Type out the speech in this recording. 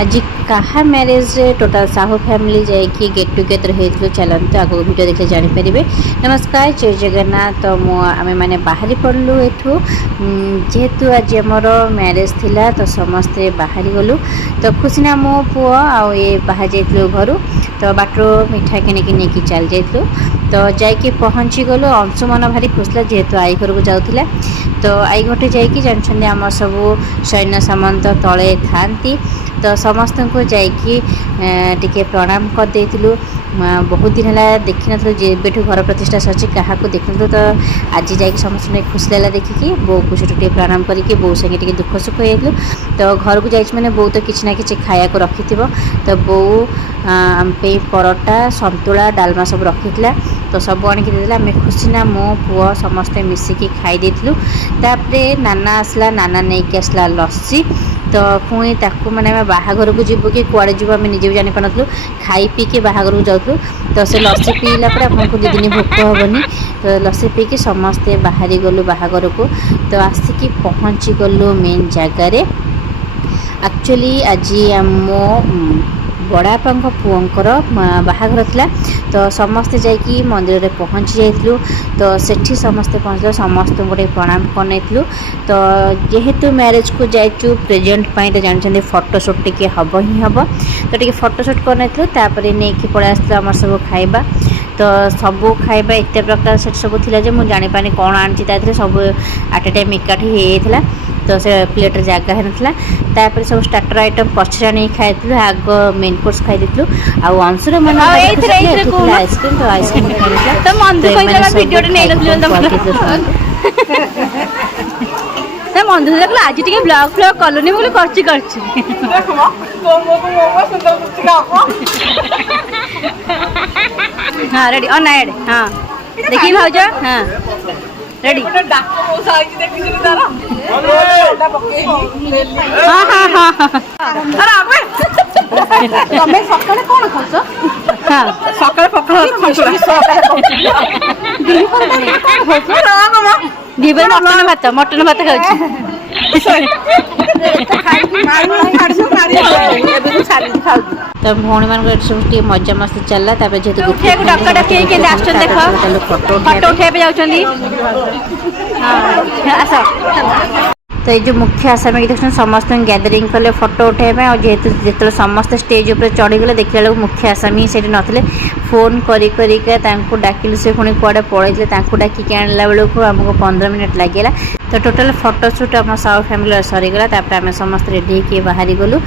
आज कहा मैरेज रे टोटाल साहू फैमिली जाइए गेट टुगेदर हो चलते आगे वीडियो देखले जानीपारे। नमस्कार जय जगन्नाथ। तो आम मैंने बाहरी पड़लु एठू जेहेतु आज आमर मैरेज थिला तो समस्ते बाहरी गलु। तो खुशीना मो पुओ आ ये बाहर जाइलु घर तो बाटर मिठा किनिकी नहीं चल जाइलु। तो जाइए पहुँची गलु अंशुमान भारी खुशला जेहेतु आई घर को जाऊला। तो आई घटे जाइए जानते आम सब सैन्य सामंत तले थांती तो समस्त को जाइए प्रणाम कर देलु। बहुत दिन है देखी नु जेबेठू घर प्रतिष्ठा सची क्या देख नु तो आज जा समस्त खुश लगा देखिकी बो को से प्रणाम करके बो संगे दुख सुख हो। तो घर को जाइए मैंने बो तो किसी ना कि खाया को रखि तो बो आम पे परोटा संतुला डालमा सब रखी तो सब आनिक आम खुशीना मो पुओ समस्ते मिसिकी खाई देलु। तापरे नाना आसला नाना नहीं आसला लस्सी तो पुणी ताकू मैंने बाहाघर को जीवु कि कुआड़े जीव आम निजे भी जानी पारूँ खाई पी के बाहाघर को जाऊँ। तो से लस्सी पीला पर आपको 2 दिन भोक हेनी तो लस्सी पी के समस्ते बाहरी गलु बाहाघर को। तो आसिकी पहुँची गलु मेन जगार। एक्चुअली आज मो बड़ापा पुओंकर बाहाघर थिला तो समस्ते जाइए मंदिर में पहुँची जाइलु। तो सेठी समस्ते पहुँचल समस्त गोटे प्रणाम कर। तो जेहेतु मैरेज को जाइचु प्रेजेंट तो जानते फोटोशूट टी हम ही हम तो टी फोटोशूट कर नहीं पलि आस आम सब खाइबा। तो सब खाइबा एत प्रकार से सब थिला जे मु जानी पानी कौन आनी सब एट ए टाइम एकाठी होता तो से प्लेट जगह है नापर सब स्टार्टर आइटम पचरा नहीं खाई आग मेन कोर्स खाई देलु। आंसुर मन आइसक्रीम तो आइसक्रीम मंदिर देख आज टे ब्लॉग फ्लॉग कलुनी बोले हाँ रेडी और नाइड हाँ देखिए भाज हाँ रेडी हाँ हाँ हाँ मटन भात खाऊ तो भौणी मान सब मजा मस्ती चलला। जेहेतु फोटो उठा तो ये जो मुख्य आसामी देखते समस्त गैदरिंग कले फोटो उठाइबा और जेहेतु जो समस्त स्टेज उपर चढ़ीगले देखला बेलू मुख्य आसामी से नथिले फोन करिका डाकिलु से पुणी कुआडे पड़े डाकिक आणला बेलू आमको 15 मिनट लगे। तो टोटल फोटोशूट आम सब फैमिली सरीगला। आम समस्त रेडी बाहरी गलु।